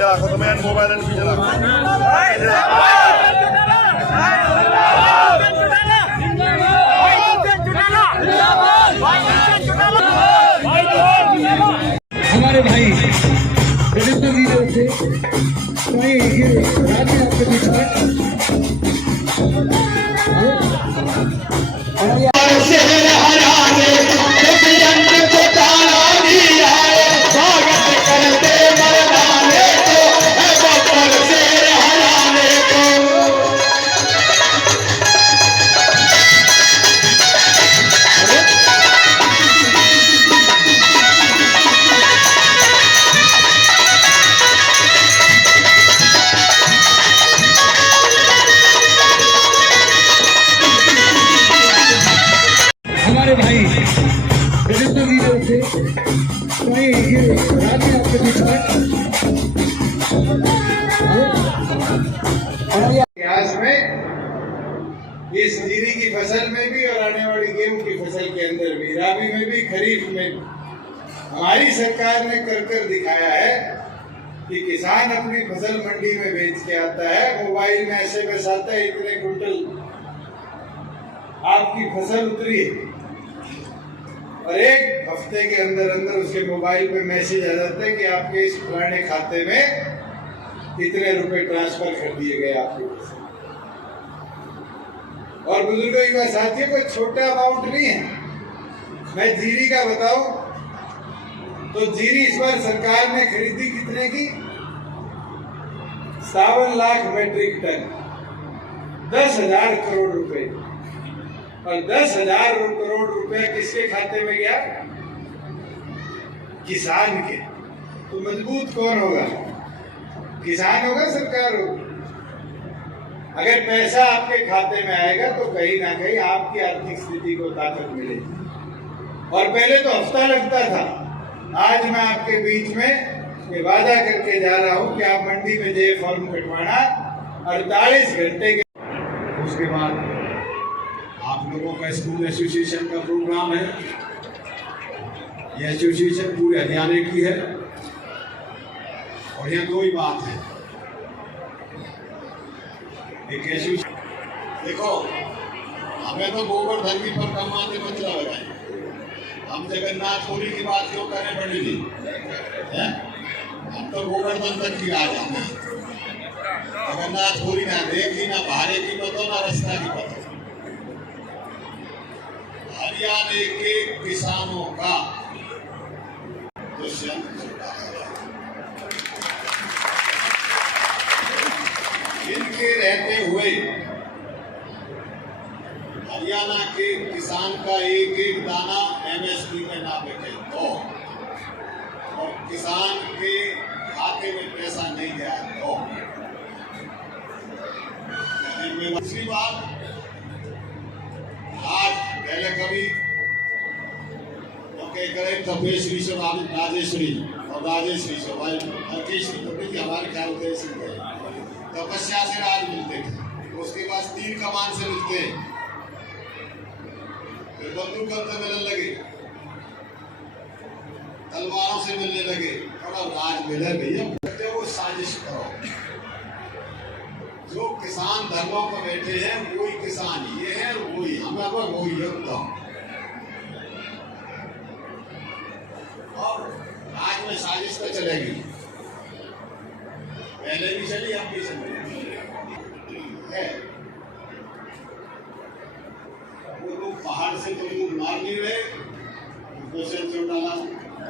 पीछे रखो तुम्हें मोबाइल पीछे रखो हमारे भाई विभिन्न वीरों से ये राज्य आपके बीच में हमारे भाई विभिन्न वीरों से ये राज्य आपके बीच में इतिहास में इस जीरी की फसल में भी और आने वाली गेहूं की फसल के अंदर भी, राबी में भी, खरीफ में भी हमारी सरकार ने कर दिखाया है कि किसान अपनी फसल मंडी में बेच के आता है, मोबाइल में ऐसे आता है इतने कुंटल आपकी फसल उतरी है और एक हफ्ते के अंदर अंदर उसके मोबाइल पे मैसेज आ जाता है कि आपके इस पुराने खाते में इतने रुपए ट्रांसफर कर दिए गए आपके पैसे। और बुजुर्गों युवा साथियों कोई छोटा अमाउंट नहीं है। मैं जीरी का बताऊं तो जीरी इस बार सरकार ने खरीदी कितने की? 57 लाख मेट्रिक टन, 10,000 करोड़ रुपए। और 10,000 करोड़ रुपया किसके खाते में गया? किसान के। तो मजबूत कौन होगा? किसान होगा, सरकार होगी। अगर पैसा आपके खाते में आएगा तो कहीं ना कहीं आपकी आर्थिक स्थिति को ताकत मिलेगी। और पहले तो हफ्ता लगता था, आज मैं आपके बीच में ये वादा करके जा रहा हूं कि आप मंडी में जे फॉर्म कटवाना 48 घंटे के। उसके बाद आप लोगों का स्कूल एसोसिएशन का प्रोग्राम है। यह एसोसिएशन पूरे हरियाणा की है और यहाँ दो ही बात है, एक एसोसिएशन देखो, हमें तो गोवर्धन की पर कमाते मतलब है। हम जगन्नाथपुरी की बात क्यों करें पंडित जी? हम तो गोवर्धन तक की आ जाना, जगन्नाथपुरी ना देखी, ना भारे की पतो, ना रास्ता की पतो। हरियाणा के किसानों का दुष्यंत इनके रहते हुए हरियाणा के किसान का एक एक दाना एमएसपी में ना बिके तो, और किसान के खाते में पैसा नहीं गया तो। दूसरी बात, आज पहले कभी तपेश्वरी से राजेश्वरी और राजेश्वरी से हमारे ख्याल से तपस्या से राज मिलते थे, उसके बाद तीर कमान से मिलते हैं, फिर बंदूक से मिलने लगे, तलवारों से मिलने लगे, और अब राज मिले भैया वो साजिश करो। जो किसान धर्मों पर बैठे हैं वही किसान ये है, वही हमें वही योगदान। और आज में साजिश तो चलेगी, पहले भी चली, अब भी चली है। वो लोग पहाड़ से तो लोग मार नहीं रहे, क्वेश्चन जो डाला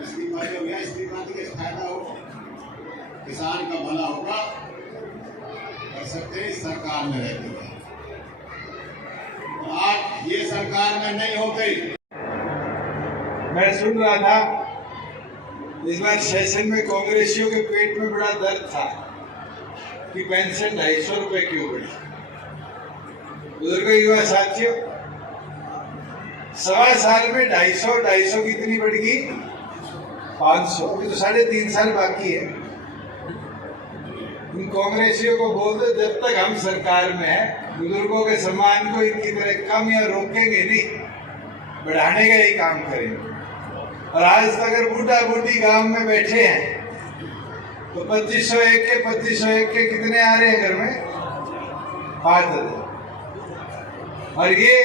इस्तीफा हो गया, इस्तीफा के फायदा होगा, किसान का भला होगा, कर सकते सरकार में रहते हैं। आज ये सरकार में नहीं होते। मैं सुन रहा था इस बार सेशन में कांग्रेसियों के पेट में बड़ा दर्द था कि पेंशन 250 रुपए क्यों बढ़ी। बुजुर्गों युवा साथियों, 1.25 साल में 250 कितनी बढ़ गई? 500। अभी तो 3.5 साल बाकी है। उन कांग्रेसियों को बोल दो जब तक हम सरकार में है बुजुर्गों के सम्मान को इनकी तरह कम या रोकेंगे नहीं, बढ़ाने का ही काम करेंगे। और आज तक अगर बूढ़ा बूढ़ी गांव में बैठे हैं तो 2501 के कितने आ रहे हैं घर में? 5000। और ये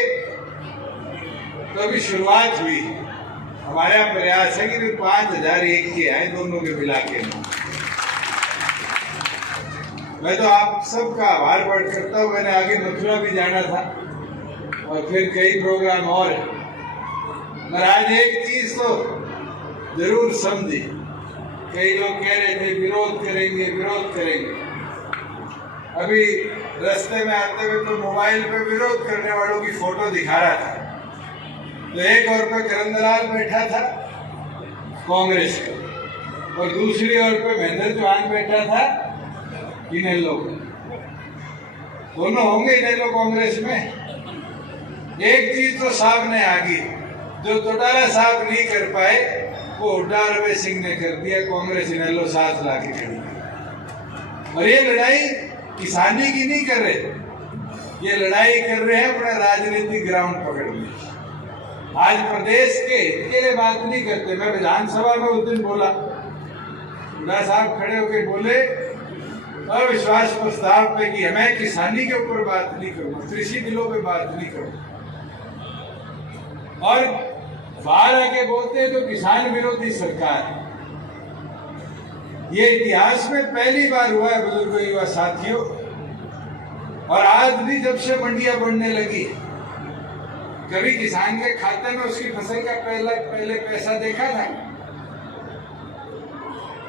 तो अभी शुरुआत हुई। हमारा प्रयास है कि 5001 के आए दोनों के मिला के। मैं तो आप सबका आभार व्यक्त करता हूँ। मैंने आगे मथुरा भी जाना था और फिर कई प्रोग्राम और। मगर आज एक चीज तो जरूर समझी, कई लोग कह रहे थे विरोध करेंगे। अभी रास्ते में आते हुए तो मोबाइल पे विरोध करने वालों की फोटो दिखा रहा था। तो एक ओर पे करंदलाल बैठा था कांग्रेस का और दूसरी ओर पे महेंद्र चौहान बैठा था इनेलो। दोनों होंगे इनेलो कांग्रेस में। एक चीज तो सामने आ गई, जो चौटाला साहब नहीं कर पाए वो हुड्डा रवि सिंह ने कर दिया। कांग्रेस इनेलो साथ ला के खड़ी। और ये लड़ाई किसानी की नहीं कर रहे, ये लड़ाई कर रहे हैं अपना राजनीतिक ग्राउंड पकड़ने। आज प्रदेश के हित के लिए बात नहीं करते। मैं विधानसभा में उस दिन बोला, हुड्डा साहब खड़े होकर बोले अविश्वास प्रस्ताव पे कि मैं किसानी के ऊपर बात नहीं करूंगा, कृषि बिलों पे बात नहीं करूंगा। और बाहर आके बोलते हैं तो किसान विरोधी सरकार। ये इतिहास में पहली बार हुआ है बुजुर्गों, युवा साथियों। और आज भी जब से मंडियां बढ़ने लगी, कभी किसान के खाते में उसकी फसल का पहले पैसा देखा था?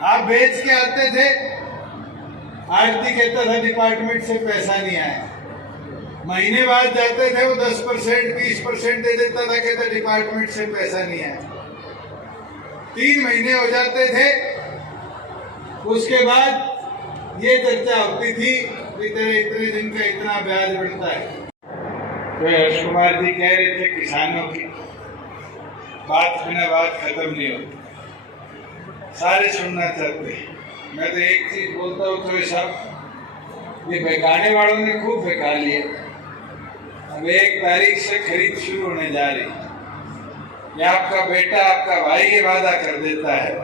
आप बेच के आते थे, आरती कहता था डिपार्टमेंट से पैसा नहीं आया। महीने बाद जाते थे वो 10% 20% दे देता था, कहता डिपार्टमेंट से पैसा नहीं आया। 3 महीने हो जाते थे, उसके बाद ये चर्चा होती थी कि तेरे इतने दिन का इतना ब्याज बढ़ता है। तो हर्ष कुमार जी कह रहे थे किसानों की बात बिना बात खत्म नहीं होती, सारे सुनना चाहते। मैं तो एक चीज बोलता हूँ तो सब ये बहकाने वालों ने खूब बहका लिए। अब 1 तारीख से खरीद शुरू होने जा रही। ये आपका बेटा आपका भाई ये वादा कर देता है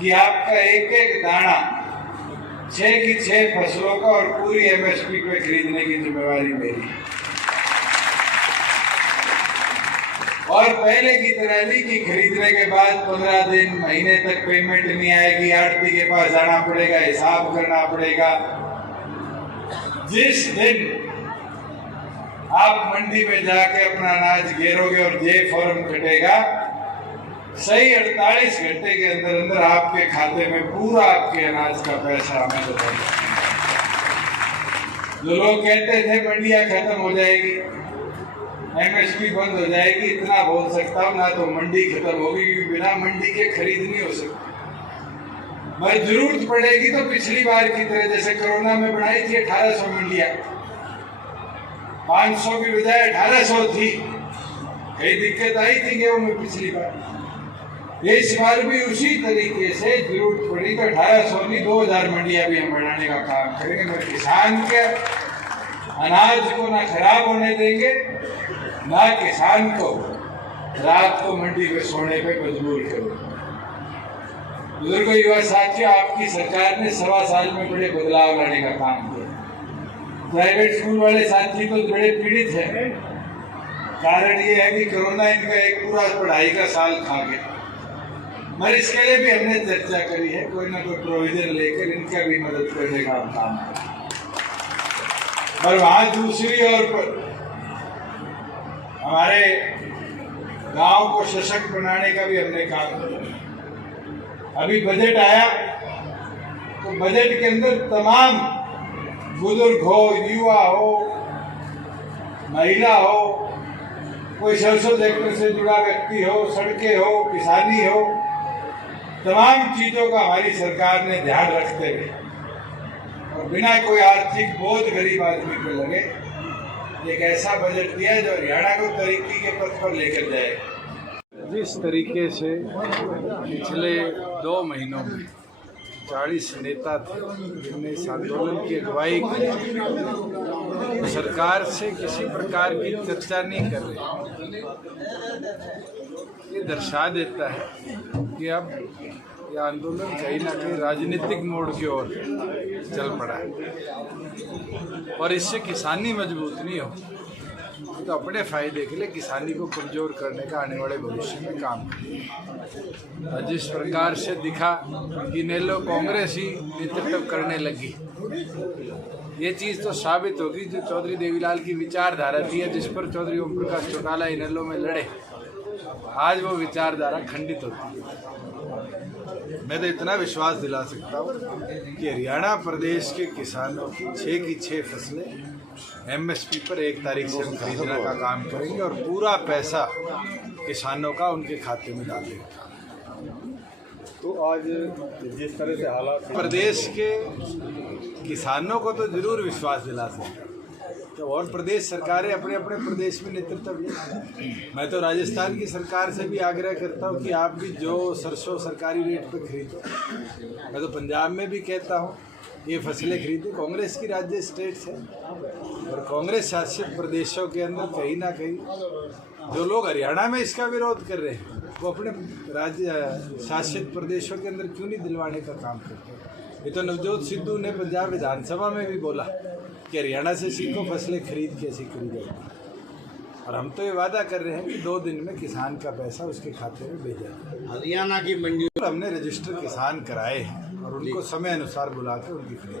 कि आपका एक एक दाना 6 की 6 फसलों का और पूरी MSP पे खरीदने की जिम्मेवारी मेरी। और पहले की तरह नहीं कि खरीदने के बाद 15 दिन महीने तक पेमेंट नहीं आएगी, आड़ती के पास जाना पड़ेगा, हिसाब करना पड़ेगा। जिस दिन आप मंडी में जाके अपना अनाज घेरोगे और जे फॉर्म कटेगा, सही 48 घंटे के अंदर अंदर आपके खाते में पूरा आपके अनाज का पैसा हमें बताएगा। जो लोग कहते थे मंडियां खत्म हो जाएगी, MSP बंद हो जाएगी, इतना बोल सकता हूँ ना तो मंडी खत्म होगी, क्योंकि बिना मंडी के खरीद नहीं हो सकती। भाई जरूरत पड़ेगी तो पिछली बार की तरह जैसे कोरोना में बनाई थी 1800 मंडियां, 500 की बजाय 1800 थी। कई दिक्कत आई थी गेहूं में पिछली बार। इस बार भी उसी तरीके से जरूरत पड़ी तो 1800 नहीं 2000 मंडियां भी हम बढ़ाने का काम करेंगे। मैं किसान के अनाज को ना खराब होने देंगे, ना किसान को रात को मंडी में सोने पे मजबूर करेंगे। बुजुर्गों, युवा साथियों, आपकी सरकार ने 1.25 साल में बड़े बदलाव लाने का काम किया। प्राइवेट स्कूल वाले साथी तो बड़े पीड़ित हैं। कारण ये है कि कोरोना इनका एक पूरा पढ़ाई का साल खा गया। मगर इसके लिए भी हमने चर्चा करी है, कोई ना कोई प्रोविजन लेकर इनका भी मदद करने का काम करें। और वहां दूसरी ओर पर हमारे गांव को सशक्त बनाने का भी हमने काम किया। अभी बजट आया तो बजट के अंदर तमाम बुजुर्ग हो, युवा हो, महिला हो, कोई सोशल सेक्टर से जुड़ा व्यक्ति हो, सड़कें हो, किसानी हो, तमाम चीजों का हमारी सरकार ने ध्यान रखते हुए और बिना कोई आर्थिक बोझ गरीब आदमी को लगे एक ऐसा बजट दिया जो हरियाणा को तरक्की के पथ पर लेकर जाए। जिस तरीके से पिछले 2 महीनों में 40 नेता थे जिनने इस आंदोलन की अगुवाई की, सरकार से किसी प्रकार की चर्चा नहीं कर रहे। ये दर्शा देता है कि अब ये आंदोलन कहीं ना कहीं राजनीतिक मोड़ की ओर चल पड़ा है और इससे किसानी मजबूत नहीं हो तो अपने फायदे के लिए किसानी को कमजोर करने का आने वाले भविष्य में काम करें। और जिस प्रकार से दिखा कि नेलो कांग्रेस ही नेतृत्व करने लगी, ये चीज़ तो साबित होगी जो चौधरी देवीलाल की विचारधारा थी जिस पर चौधरी ओम प्रकाश चौटाला इनेलो में लड़े, आज वो विचारधारा खंडित होती है। मैं तो इतना विश्वास दिला सकता हूँ कि हरियाणा प्रदेश के किसानों की 6 की 6 फसलें MSP पर 1 तारीख से हम खरीदने का काम करेंगे और पूरा पैसा किसानों का उनके खाते में डालेंगे। तो आज जिस तरह से हालात प्रदेश के किसानों को तो जरूर विश्वास दिला सकता तो और प्रदेश सरकारें अपने अपने प्रदेश में नेतृत्व लें। मैं तो राजस्थान की सरकार से भी आग्रह करता हूं कि आप भी जो सरसों सरकारी रेट पे खरीदो। मैं तो पंजाब में भी कहता हूं ये फसलें खरीदें। कांग्रेस की राज्य स्टेट्स है और कांग्रेस शासित प्रदेशों के अंदर कहीं ना कहीं जो लोग हरियाणा में इसका विरोध कर रहे हैं वो अपने राज्य शासित प्रदेशों के अंदर क्यों नहीं दिलवाने का काम करते हैं। ये तो नवजोत सिद्धू ने पंजाब विधानसभा में भी बोला कि हरियाणा से सीखो फसलें खरीद कैसी खरीदें और हम तो ये वादा कर रहे हैं कि 2 दिन में किसान का पैसा उसके खाते में भेजा जाए। हरियाणा की मंडी हमने रजिस्टर किसान कराए हैं और उनको समय अनुसार बुला के उनकी खरीद